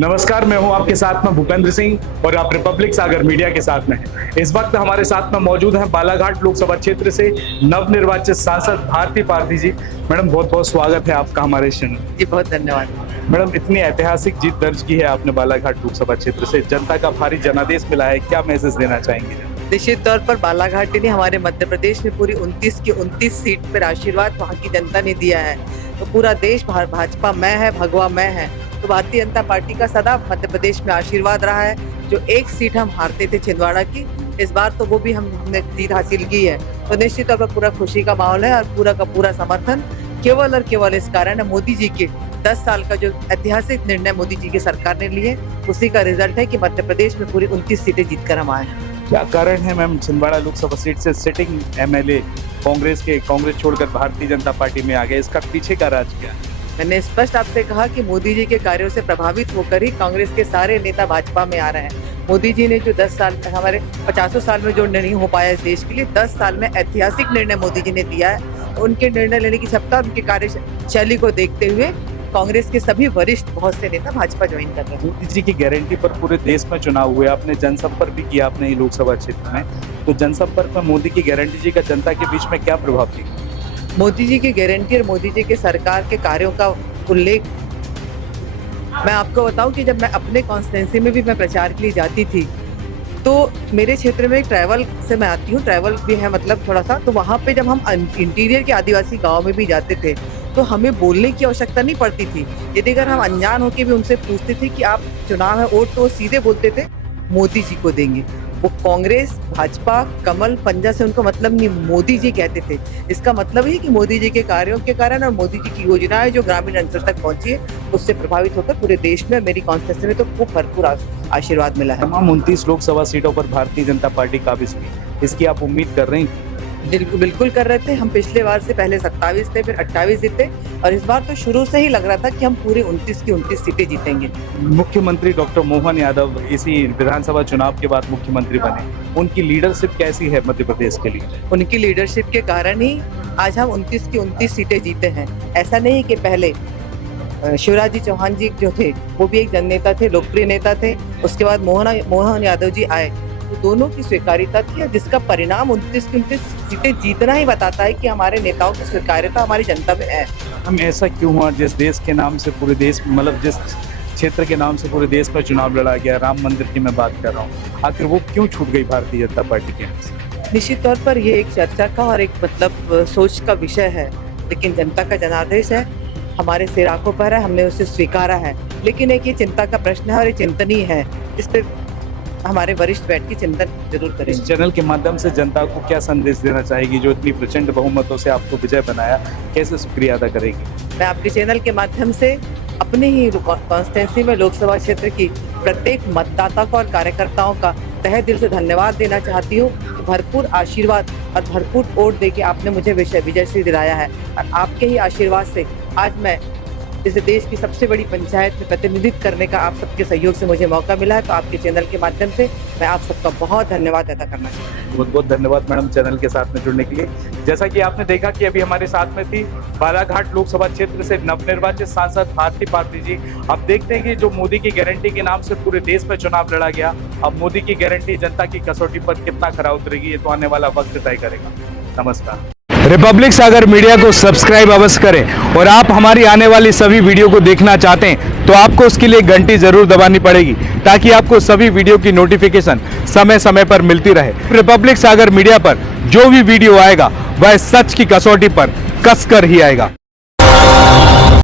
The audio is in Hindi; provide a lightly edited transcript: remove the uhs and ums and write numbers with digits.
नमस्कार, मैं हूं आपके साथ में भूपेंद्र सिंह और आप रिपब्लिक सागर मीडिया के साथ में हैं। इस वक्त हमारे साथ में मौजूद हैं बालाघाट लोकसभा क्षेत्र से नवनिर्वाचित सांसद भारती पारधी जी। मैडम, बहुत बहुत स्वागत है आपका हमारे चैनल। जी बहुत धन्यवाद। मैडम, इतनी ऐतिहासिक जीत दर्ज की है आपने बालाघाट लोकसभा क्षेत्र से, जनता का भारी जनादेश मिला है, क्या मैसेज देना चाहेंगे? निश्चित तौर पर बालाघाट ने हमारे मध्य प्रदेश में पूरी 29 की 29 सीट पर आशीर्वाद वहाँ की जनता ने दिया है। तो पूरा देश भाजपा में है, भगवा में है। तो भारतीय जनता पार्टी का सदा मध्य प्रदेश में आशीर्वाद रहा है। जो एक सीट हम हारते थे छिंदवाड़ा की, इस बार तो वो भी हमने जीत हासिल की है। तो निश्चित तौर पर पूरा खुशी का माहौल है और पूरा का पूरा समर्थन केवल और केवल इस कारण है मोदी जी के 10 साल का जो ऐतिहासिक निर्णय मोदी जी की सरकार ने लिए, उसी का रिजल्ट है कि मध्य प्रदेश में पूरी 29 सीटें जीतकर हम आए हैं। क्या कारण है मैम, छिंदवाड़ा लोकसभा सीट से सिटिंग एमएलए कांग्रेस छोड़कर भारतीय जनता पार्टी में आ गए, इसका पीछे का राज क्या है? मैंने स्पष्ट आपसे कहा कि मोदी जी के कार्यों से प्रभावित होकर ही कांग्रेस के सारे नेता भाजपा में आ रहे हैं। मोदी जी ने जो 10 साल हमारे 50 साल में जो नहीं हो पाया इस देश के लिए, 10 साल में ऐतिहासिक निर्णय मोदी जी ने दिया है। उनके निर्णय लेने की क्षमता, उनकी कार्यशैली को देखते हुए कांग्रेस के सभी वरिष्ठ बहुत से नेता भाजपा ज्वाइन कर रहे हैं। मोदी जी की गारंटी पर पूरे देश में चुनाव हुए, आपने जनसंपर्क भी किया अपने लोकसभा क्षेत्र में, तो जनसंपर्क में मोदी की गारंटी जी का जनता के बीच में क्या प्रभाव दिखा? मोदी जी की गारंटी और मोदी जी के सरकार के कार्यों का उल्लेख मैं आपको बताऊं कि जब मैं अपने कॉन्स्टिट्यूंसी में भी मैं प्रचार के लिए जाती थी, तो मेरे क्षेत्र में ट्रैवल से मैं आती हूँ, ट्रैवल भी है मतलब थोड़ा सा, तो वहाँ पे जब हम इंटीरियर के आदिवासी गाँव में भी जाते थे तो हमें बोलने की आवश्यकता नहीं पड़ती थी। यदि अगर हम अनजान होकर भी उनसे पूछते थे कि आप चुनाव है वोट, तो सीधे बोलते थे मोदी जी को देंगे। वो कांग्रेस, भाजपा, कमल, पंजा से उनको मतलब नहीं, मोदी जी कहते थे। इसका मतलब है कि मोदी जी के कार्यों के कारण और मोदी जी की योजनाएं जो ग्रामीण अंचल तक पहुंची है, उससे प्रभावित होकर पूरे देश में मेरी कॉन्स्टिट्यूंसी में तो खूब भरपूर आशीर्वाद मिला है। तमाम 29 लोकसभा सीटों पर भारतीय जनता पार्टी काबिज हुई, इसकी आप उम्मीद कर रहे हैं? बिल्कुल कर रहे थे। हम पिछले बार से पहले 27 थे, फिर 28 जीते, और इस बार तो शुरू से ही लग रहा था कि हम पूरी 29 की 29 सीटें जीतेंगे। मुख्यमंत्री डॉक्टर मोहन यादव इसी विधानसभा चुनाव के बाद मुख्यमंत्री बने, उनकी लीडरशिप कैसी है मध्य प्रदेश के लिए? उनकी लीडरशिप के कारण ही आज हम 29 की 29 सीटें जीते हैं। ऐसा नहीं कि पहले शिवराज जी चौहान जी जो थे वो भी एक जननेता थे, लोकप्रिय नेता थे, उसके बाद मोहन यादव जी आए, तो दोनों की स्वीकार्यता थी, जिसका परिणाम 29 की 29 सीटें जीतना ही बताता है कि हमारे नेताओं की स्वीकार्यता हमारी जनता में है। हम ऐसा क्यों हुआ जिस देश के नाम से पूरे देश, मतलब जिस क्षेत्र के नाम से पूरे देश में चुनाव लड़ा गया, राम मंदिर की मैं बात कर रहा हूँ, आखिर वो क्यों छूट गई भारतीय जनता पार्टी के यहाँ से? निश्चित तौर पर ये एक चर्चा का और एक मतलब सोच का विषय है, लेकिन जनता का जनादेश है, हमारे सिर आंखों पर है, हमने उसे स्वीकारा है। लेकिन एक ये चिंता का प्रश्न है और ये चिंतनीय है, इस पे हमारे वरिष्ठ बैठ के चिंतन जरूर करें। इस चैनल के माध्यम से जनता को क्या संदेश देना चाहेगी जो इतनी प्रचंड बहुमतों से आपको विजय बनाया, कैसे शुक्रिया अदा करेगी? मैं आपके चैनल के माध्यम से अपने ही कॉन्स्टिट्यूंसी में लोकसभा क्षेत्र की प्रत्येक मतदाता को और कार्यकर्ताओं का तहे दिल से धन्यवाद देना चाहती हूँ। भरपूर आशीर्वाद और भरपूर वोट देके आपने मुझे विजयश्री दिलाया है, और आपके ही आशीर्वाद से आज मैं इस देश की सबसे बड़ी पंचायत में प्रतिनिधित्व करने का आप सबके सहयोग से मुझे मौका मिला है। तो आपके चैनल के माध्यम से मैं आप सबका बहुत धन्यवाद अदा करना चाहती हूँ। बहुत बहुत धन्यवाद मैडम चैनल के साथ में जुड़ने के लिए। जैसा कि आपने देखा कि अभी हमारे साथ में थी बालाघाट लोकसभा क्षेत्र से नवनिर्वाचित सांसद भारती पारधी जी। अब देखते हैं कि जो मोदी की गारंटी के नाम से पूरे देश में चुनाव लड़ा गया, अब मोदी की गारंटी जनता की कसौटी पर कितना खरा उतरेगी, ये तो आने वाला वक्त तय करेगा। नमस्कार। रिपब्लिक सागर मीडिया को सब्सक्राइब अवश्य करें, और आप हमारी आने वाली सभी वीडियो को देखना चाहते हैं तो आपको उसके लिए घंटी जरूर दबानी पड़ेगी, ताकि आपको सभी वीडियो की नोटिफिकेशन समय समय पर मिलती रहे। रिपब्लिक सागर मीडिया पर जो भी वीडियो आएगा वह सच की कसौटी पर कसकर ही आएगा।